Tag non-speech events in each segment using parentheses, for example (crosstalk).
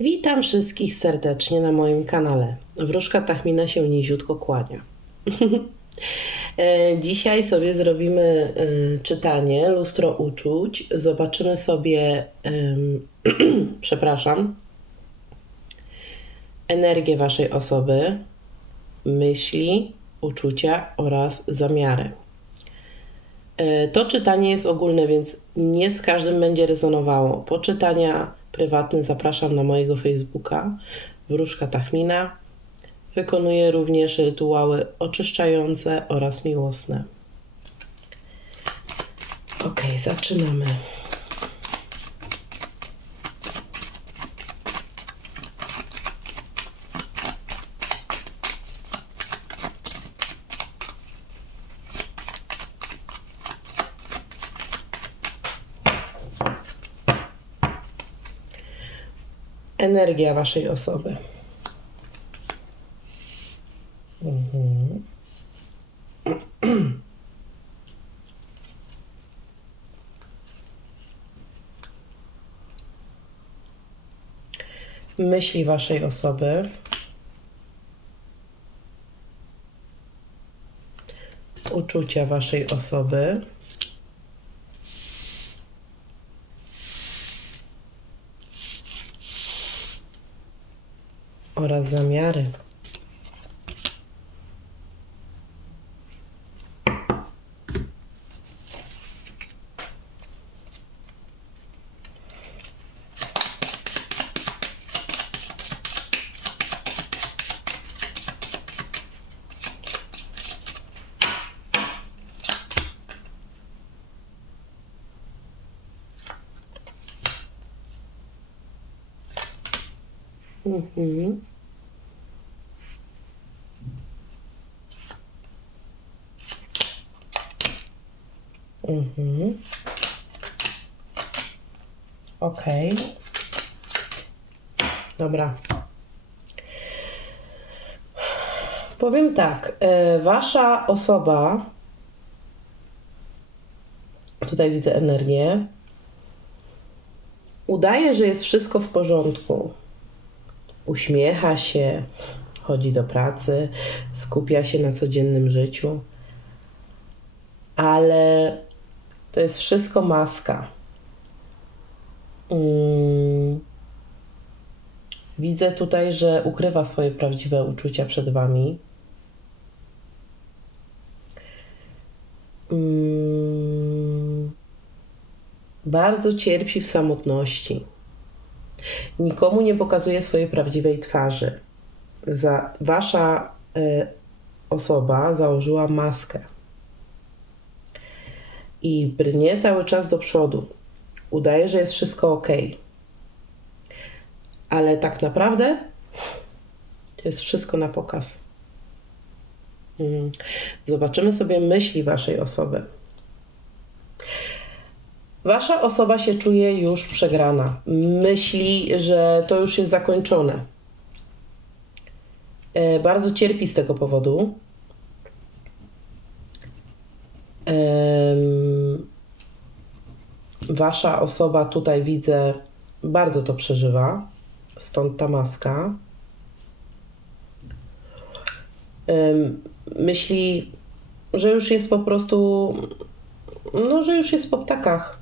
Witam wszystkich serdecznie na moim kanale. Wróżka Tachmina się niziutko kłania. (laughs) E, Dzisiaj sobie zrobimy e, czytanie Lustro Uczuć. Zobaczymy sobie, (clears throat) przepraszam, energię Waszej osoby, myśli, uczucia oraz zamiary. E, To czytanie jest ogólne, więc nie z każdym będzie rezonowało. Po czytania prywatne zapraszam na mojego Facebooka Wróżka Tachmina. Wykonuję również rytuały oczyszczające oraz miłosne. Ok, zaczynamy. Energia Waszej osoby. Mhm. Myśli Waszej osoby. Uczucia Waszej osoby. Oraz zamiary. Mhm. Mhm. Okej. Dobra. Powiem tak, e, wasza osoba, tutaj widzę energię, udaje, że jest wszystko w porządku. Uśmiecha się, chodzi do pracy, skupia się na codziennym życiu, ale to jest wszystko maska. Mm. Widzę tutaj, że ukrywa swoje prawdziwe uczucia przed Wami. Mm. Bardzo cierpi w samotności. Nikomu nie pokazuje swojej prawdziwej twarzy. Za, wasza y, osoba założyła maskę i brnie cały czas do przodu. Udaje, że jest wszystko ok. Ale tak naprawdę to jest wszystko na pokaz. Mm. Zobaczymy sobie myśli Waszej osoby. Wasza osoba się czuje już przegrana. Myśli, że to już jest zakończone. E, Bardzo cierpi z tego powodu. Wasza osoba tutaj widzę, bardzo to przeżywa, stąd ta maska. Myśli, że już jest po prostu, no, że już jest po ptakach.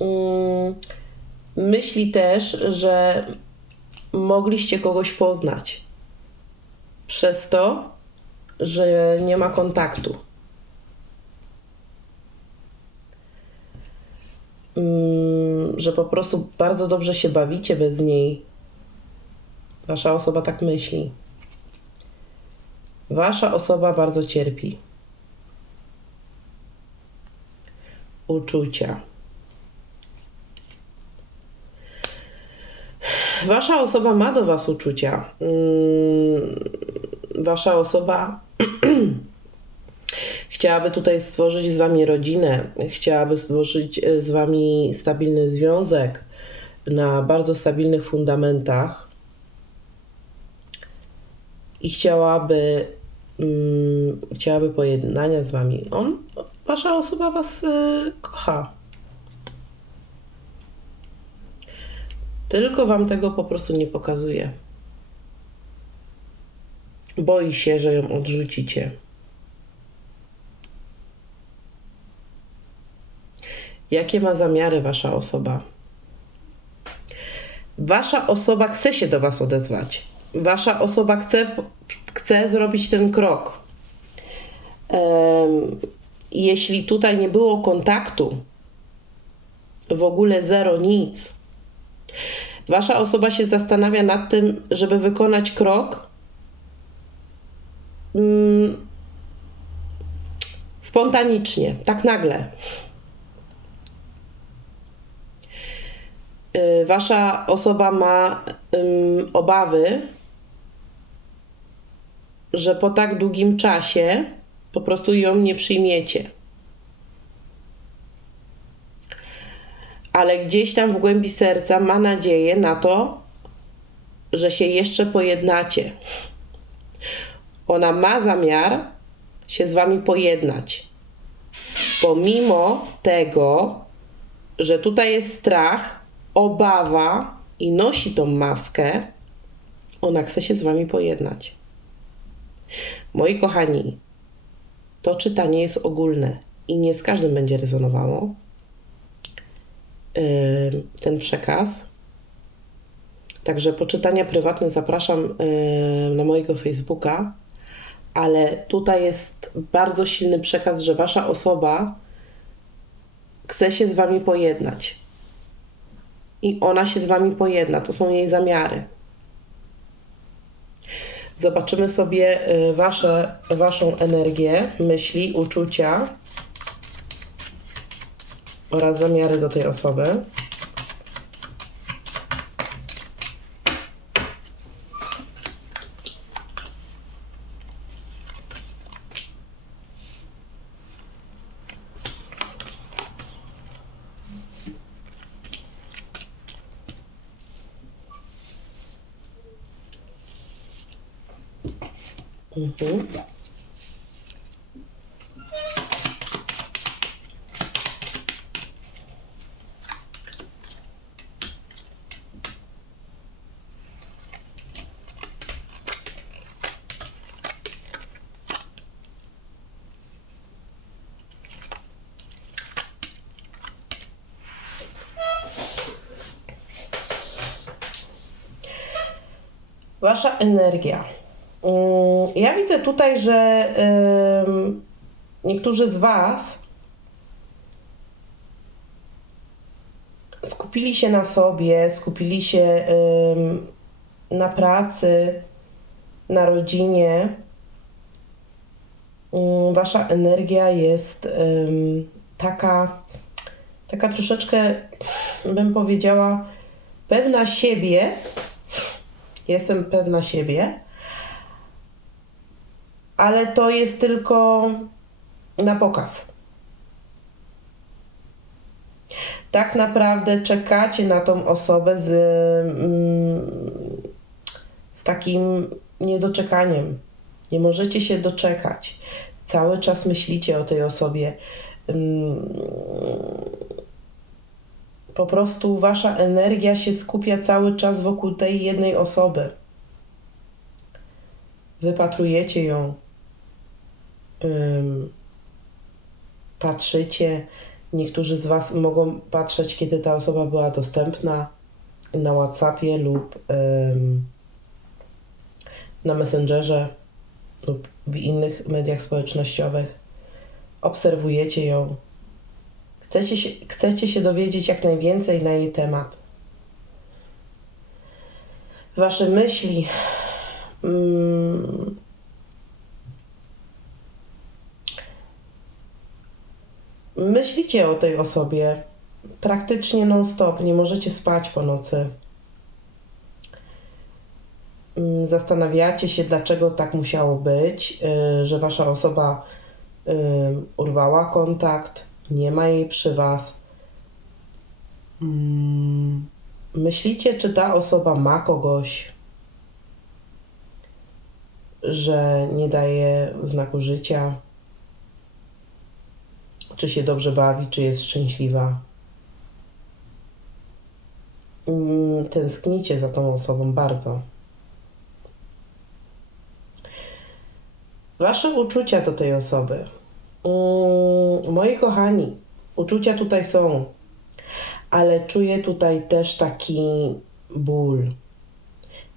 Mm, Myśli też, że mogliście kogoś poznać przez to, że nie ma kontaktu. Że po prostu bardzo dobrze się bawicie bez niej. Wasza osoba tak myśli. Wasza osoba bardzo cierpi. Uczucia. Wasza osoba ma do Was uczucia. Mm, Wasza osoba (clears throat) chciałaby tutaj stworzyć z Wami rodzinę, chciałaby stworzyć e, z Wami stabilny związek na bardzo stabilnych fundamentach i chciałaby, mm, chciałaby pojednania z Wami. On, wasza osoba Was e, kocha. Tylko wam tego po prostu nie pokazuje. Boi się, że ją odrzucicie. Jakie ma zamiary wasza osoba? Wasza osoba chce się do was odezwać. Wasza osoba chce, chce zrobić ten krok. Jeśli tutaj nie było kontaktu, w ogóle zero, nic, wasza osoba się zastanawia nad tym, żeby wykonać krok um, spontanicznie, tak nagle. Wasza osoba ma obawy, że po tak długim czasie po prostu ją nie przyjmiecie. Ale gdzieś tam w głębi serca ma nadzieję na to, że się jeszcze pojednacie. Ona ma zamiar się z wami pojednać. Pomimo tego, że tutaj jest strach, obawa i nosi tą maskę, ona chce się z wami pojednać. Moi kochani, to czytanie jest ogólne i nie z każdym będzie rezonowało yy, ten przekaz. Także poczytania prywatne zapraszam yy, na mojego Facebooka, ale tutaj jest bardzo silny przekaz, że wasza osoba chce się z wami pojednać. I ona się z wami pojedna. To są jej zamiary. Zobaczymy sobie y, wasze, Waszą energię, myśli, uczucia oraz zamiary do tej osoby. Wasza energia ja widzę tutaj, że niektórzy z Was skupili się na sobie, skupili się na pracy, na rodzinie. Mm, wasza energia jest taka, taka troszeczkę, bym powiedziała, pewna siebie. Jestem pewna siebie ale to jest tylko na pokaz. Tak naprawdę czekacie na tą osobę z, mm, z takim niedoczekaniem. Nie możecie się doczekać. Cały czas myślicie o tej osobie. Mm, po prostu wasza energia się skupia cały czas wokół tej jednej osoby. Wypatrujecie ją, patrzycie. Niektórzy z Was mogą patrzeć, kiedy ta osoba była dostępna na WhatsAppie lub na Messengerze lub w innych mediach społecznościowych. Obserwujecie ją. Chcecie się, chcecie się dowiedzieć jak najwięcej na jej temat. Wasze myśli. Mm, myślicie o tej osobie praktycznie non-stop, nie możecie spać po nocy. Mm, zastanawiacie się, dlaczego tak musiało być, y, że wasza osoba y, urwała kontakt, nie ma jej przy was. Mm, myślicie, czy ta osoba ma kogoś, że nie daje znaku życia czy się dobrze bawi, czy jest szczęśliwa. mm, tęsknicie za tą osobą bardzo. Wasze uczucia do tej osoby. Mm, moi kochani, uczucia tutaj są, ale czuję tutaj też taki ból.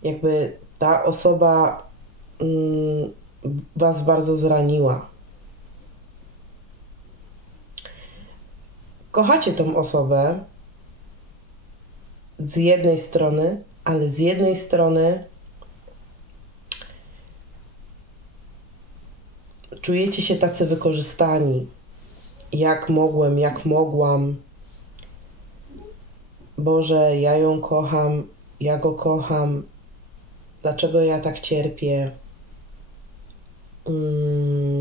Jakby ta osoba mm, Was bardzo zraniła. Kochacie tą osobę z jednej strony, ale z jednej strony czujecie się tacy wykorzystani. Jak mogłem, jak mogłam. Boże, ja ją kocham, ja go kocham. Dlaczego ja tak cierpię? Hmm.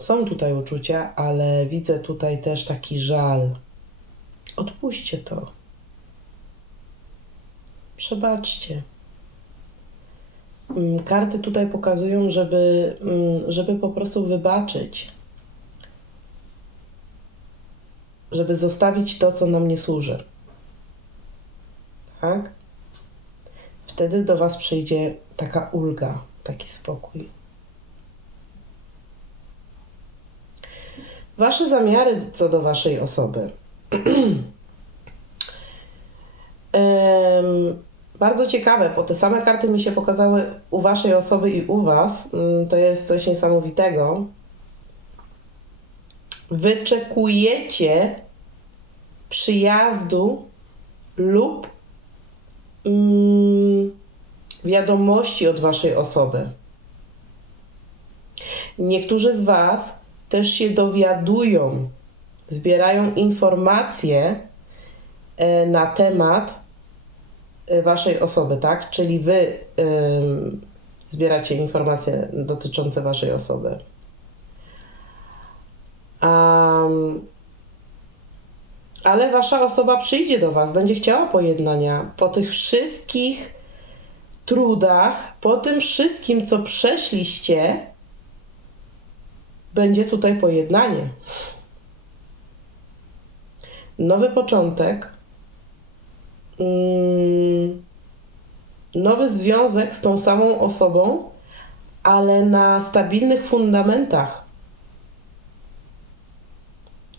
Są tutaj uczucia, ale widzę tutaj też taki żal. Odpuśćcie to. Przebaczcie. Mm, karty tutaj pokazują, żeby, mm, żeby po prostu wybaczyć. Żeby zostawić to, co nam nie służy. Tak? Wtedy do Was przyjdzie taka ulga, taki spokój. Wasze zamiary co do Waszej osoby. (clears throat) bardzo ciekawe, bo te same karty mi się pokazały u Waszej osoby i u Was. Mm, to jest coś niesamowitego. Wyczekujecie przyjazdu lub mm, wiadomości od Waszej osoby. Niektórzy z Was też się dowiadują, zbierają informacje e, na temat Y, waszej osoby, tak? Czyli wy y, zbieracie informacje dotyczące waszej osoby. Um, ale wasza osoba przyjdzie do was, będzie chciała pojednania po tych wszystkich trudach, po tym wszystkim, co przeszliście, będzie tutaj pojednanie. Nowy początek Mm, nowy związek z tą samą osobą, ale na stabilnych fundamentach.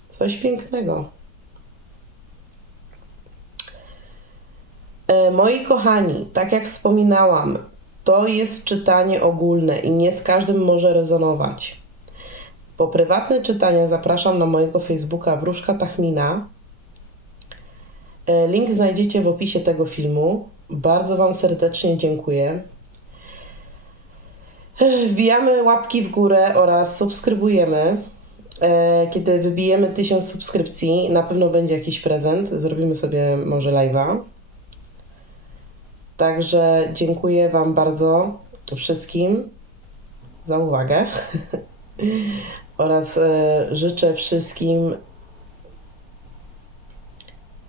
Coś pięknego. E, moi kochani, tak jak wspominałam, to jest czytanie ogólne i nie z każdym może rezonować. Po prywatne czytania zapraszam na mojego Facebooka Wróżka Tachmina. E, link znajdziecie w opisie tego filmu. Bardzo Wam serdecznie dziękuję. E, wbijamy łapki w górę oraz subskrybujemy. E, kiedy wybijemy 1000 subskrypcji, na pewno będzie jakiś prezent. Zrobimy sobie może live'a. Także dziękuję Wam bardzo wszystkim za uwagę (laughs) oraz życzę wszystkim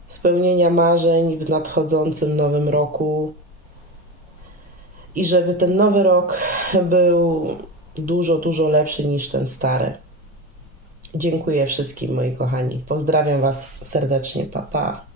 spełnienia marzeń w nadchodzącym nowym roku i żeby ten nowy rok był dużo, dużo lepszy niż ten stary. Dziękuję wszystkim, moi kochani. Pozdrawiam Was serdecznie. Pa, pa.